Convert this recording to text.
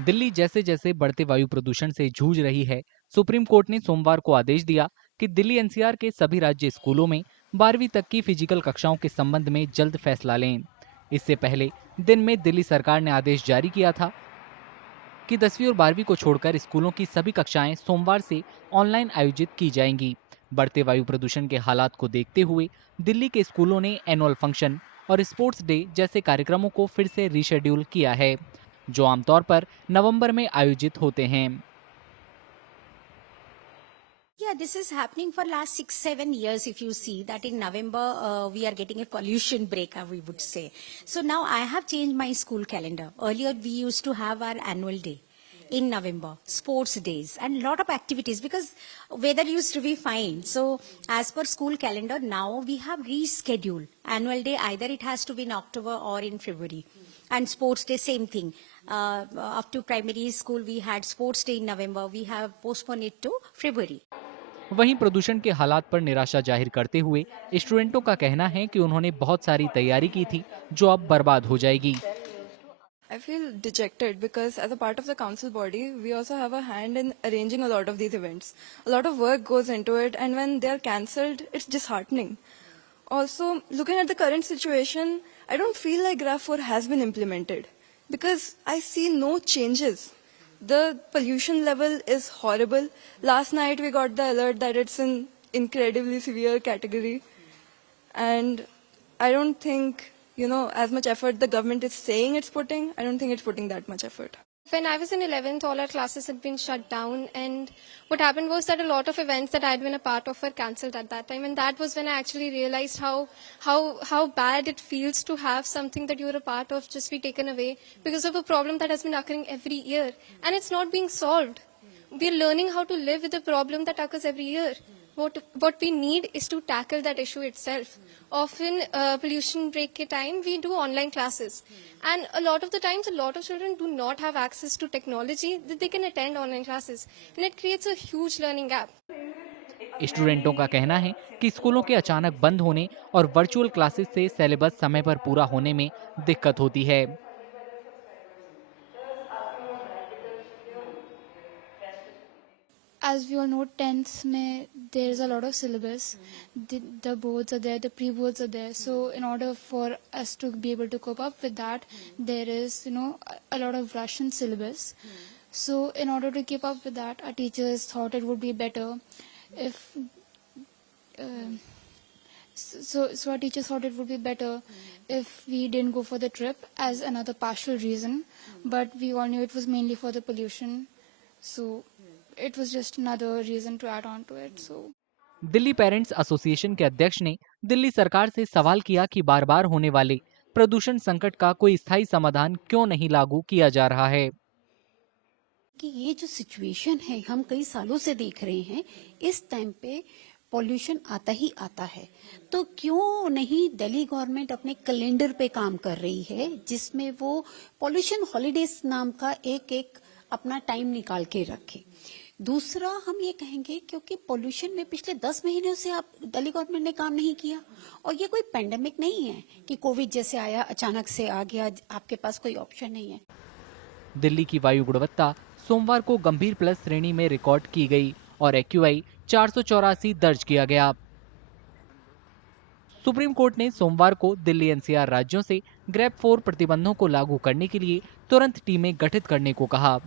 दिल्ली जैसे जैसे बढ़ते वायु प्रदूषण से जूझ रही है, सुप्रीम कोर्ट ने सोमवार को आदेश दिया कि दिल्ली एनसीआर के सभी राज्य स्कूलों में 12वीं तक की फिजिकल कक्षाओं के संबंध में जल्द फैसला लें। इससे पहले दिन में दिल्ली सरकार ने आदेश जारी किया था कि 10वीं और 12वीं को छोड़कर स्कूलों की सभी कक्षाएं सोमवार से ऑनलाइन आयोजित की जाएंगी। बढ़ते वायु प्रदूषण के हालात को देखते हुए दिल्ली के स्कूलों ने एनुअल फंक्शन और स्पोर्ट्स डे जैसे कार्यक्रमों को फिर से रीशेड्यूल किया है, जो आमतौर पर नवंबर में आयोजित होते हैं। Yeah, this is happening for last 6-7 years. If you see that in November we are getting a pollution break, we would say. So now I have changed my school calendar. Earlier we used to have our annual day in November, sports days, and lot of activities because weather used to be fine. So as per school calendar, now we have rescheduled annual day. Either it has to be in October or in February, and sports day same thing. Up to primary school we had sports day in November. We have postponed it to February. वहीं प्रदूषण के हालात पर निराशा जाहिर करते हुए स्टूडेंटों का कहना है कि उन्होंने बहुत सारी तैयारी की थी, जो अब बर्बाद हो जाएगी। I feel dejected because as a part of the council body, we also have a hand in arranging a lot of these events. A lot of work goes into it, and when they are cancelled, it's disheartening. Also, looking at the current situation, I don't feel like GRAPH 4 has been implemented because I see no changes. The pollution level is horrible. Last night we got the alert that it's an incredibly severe category, and I don't think, as much effort the government is saying it's putting, I don't think it's putting that much effort. When I was in 11th, all our classes had been shut down, and what happened was that a lot of events that I had been a part of were cancelled at that time, and that was when I actually realized how bad it feels to have something that you were a part of just be taken away because of a problem that has been occurring every year, and it's not being solved. We are learning how to live with a problem that occurs every year. What we need is to tackle that issue itself. Often, pollution break ke time, we do online classes. And a lot of the times, a lot of children do not have access to technology that they can attend online classes. And it creates a huge learning gap. स्टूडेंटों का कहना है कि स्कूलों के अचानक बंद होने और वर्चुअल क्लासेस से सिलेबस समय पर पूरा होने में दिक्कत होती है। As we all know, 10th में there is a lot of syllabus. The boards are there, the pre-boards are there. So in order for us to be able to cope up with that, there is, a lot of Russian syllabus. So in order to keep up with that, our teachers thought it would be better if, so our teachers thought it would be better if we didn't go for the trip as another partial reason. But we all knew it was mainly for the pollution. So it was just another reason to add on to it. So Delhi parents association के अध्यक्ष ने दिल्ली सरकार से सवाल किया कि बार बार होने वाले प्रदूषण संकट का कोई स्थायी समाधान क्यों नहीं लागू किया जा रहा है। कि ये जो सिचुएशन है हम कई सालों से देख रहे हैं, इस टाइम पे पॉल्यूशन आता ही आता है, तो क्यों नहीं दिल्ली गवर्नमेंट अपने कैलेंडर पे काम कर रही है जिसमें वो पॉल्यूशन हॉलीडेज नाम का एक अपना टाइम निकाल के रखे। दूसरा हम ये कहेंगे क्योंकि पॉल्यूशन में पिछले 10 महीनों से आप दिल्ली गवर्नमेंट ने काम नहीं किया, और ये कोई पेंडेमिक नहीं है कि कोविड जैसे आया अचानक से आ गया, आपके पास कोई ऑप्शन नहीं है। दिल्ली की वायु गुणवत्ता सोमवार को गंभीर प्लस श्रेणी में रिकॉर्ड की गई और एक्यूआई 484 दर्ज किया गया। सुप्रीम कोर्ट ने सोमवार को दिल्ली एनसीआर राज्यों से ग्रैप 4 प्रतिबंधों को लागू करने के लिए तुरंत टीमें गठित करने को कहा।